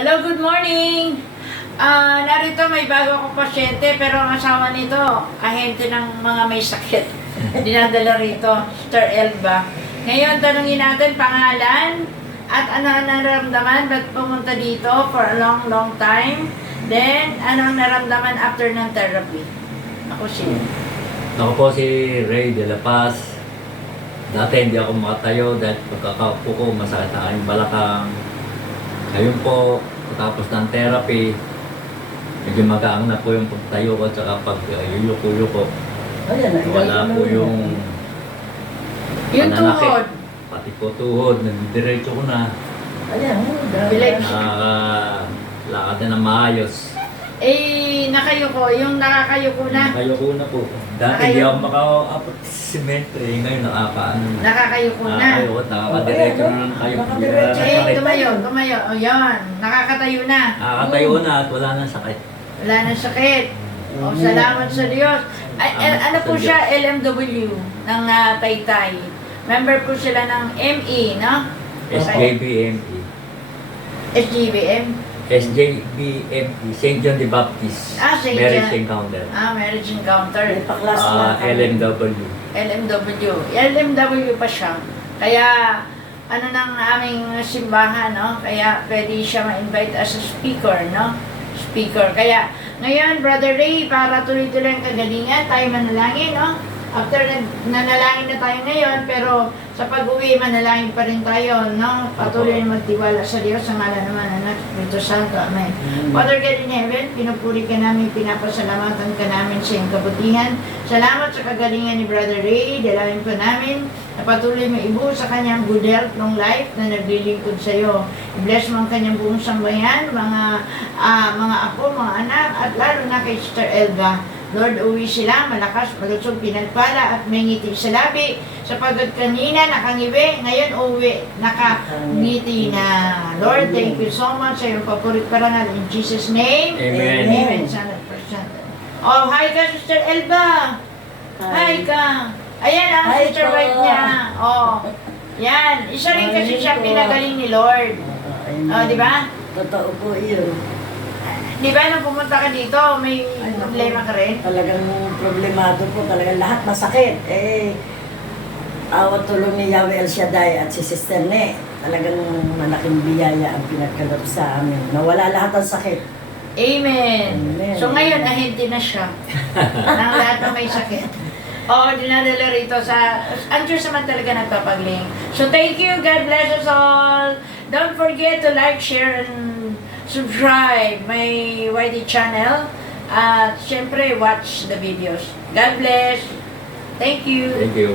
Hello, good morning! Narito may bago akong pasyente pero ang asawa nito, ahente ng mga may sakit. Dinadala rito, Sister Elba. Ngayon, tanungin natin pangalan at ano ang naramdaman, ba't pumunta dito for a long time. Then, ano ang naramdaman after ng therapy? Ako siya. Ako po si Ray de la Paz. Dati hindi ako makatayo dahil pagkakaupo ko masakit ang aking balakang. Ngayon po, tapos ng therapy, medyo magaang na po yung pagtayo ko at saka pag-yuyuko-yuko. Wala po yung pananakit. Tuhod. Pati po tuhod, nagdiretso ko na. Bilik. Lakad na ng maayos. Nakayuko. Yung nakakayuko na. Nakayuko na po. Dati hindi ako makaapot sa semento ngayon nakakaano na. Nakakayuko na. Nakakayuko, nakakadiretso na ng kayo. Tumayo. O, yan. Nakakatayo na. Nakakatayo na at wala nang sakit. Wala nang sakit. O, salamat sa Diyos. Ano po siya? LMW ng Taytay. Member po sila ng ME, no? SJBME. SGBM? SJBME, St. John the Baptist. St. Marriage John. Encounter. Marriage Encounter. LMW. LMW pa siya. Kaya, ano ng aming simbahan, no? Kaya pwede siya ma-invite as a speaker, no? Speaker. Kaya, ngayon, Brother Ray, para tuloy-tuloy ang kagalingan, tayo manalangin, no? After nanalangin na tayo ngayon, pero sa pag-uwi, manalangin pa rin tayo, no? Patuloy magtiwala sa Diyos, sa ngalan naman, Anak, Espiritu Santo, Amen. Father God in heaven, pinupuri ka namin, pinapasalamatan ka namin sa iyong kabutihan. Salamat sa kagalingan ni Brother Ray, dalawin pa namin, na patuloy mo ibuo sa kanyang good health ng life na naglilingkod sa iyo. I-bless mo ang kanyang buong sambayan, mga apo, mga anak, at lalo na kay Sister Elba. Lord, uwi sila, malakas, malusog, pinagpala, at may ngiti sa labi. Sapagkat kanina nakangiwi, ngayon uwi, nakangiti na. Lord, thank you so much sa iyong papurit parangal. In Jesus' name, Amen. Amen. Oh, hi ka, Sister Elba. Hi ka. Ayan ang Hi Sister po. White niya. Oh, yan. Isa rin kasi siya pinagaling ni Lord. Oh, di ba? Totoo po yun. Di ba nung pumunta ka dito, may problema ka rin? Talagang problemado po. Talagang lahat masakit. Awat tulong ni Yahweh El Shaddai at si Sister Ne. Talagang malaking biyaya ang pinagkaloob sa amin. Nawala lahat ng sakit. Amen. Amen. So ngayon, ahente na siya. Nang lahat na may sakit. Oo, dinadala rito sa... Ang Diyos naman talaga nagpapagling. So thank you. God bless us all. Don't forget to like, share, and subscribe my YT channel. At syempre, watch the videos. God bless. Thank you. Thank you.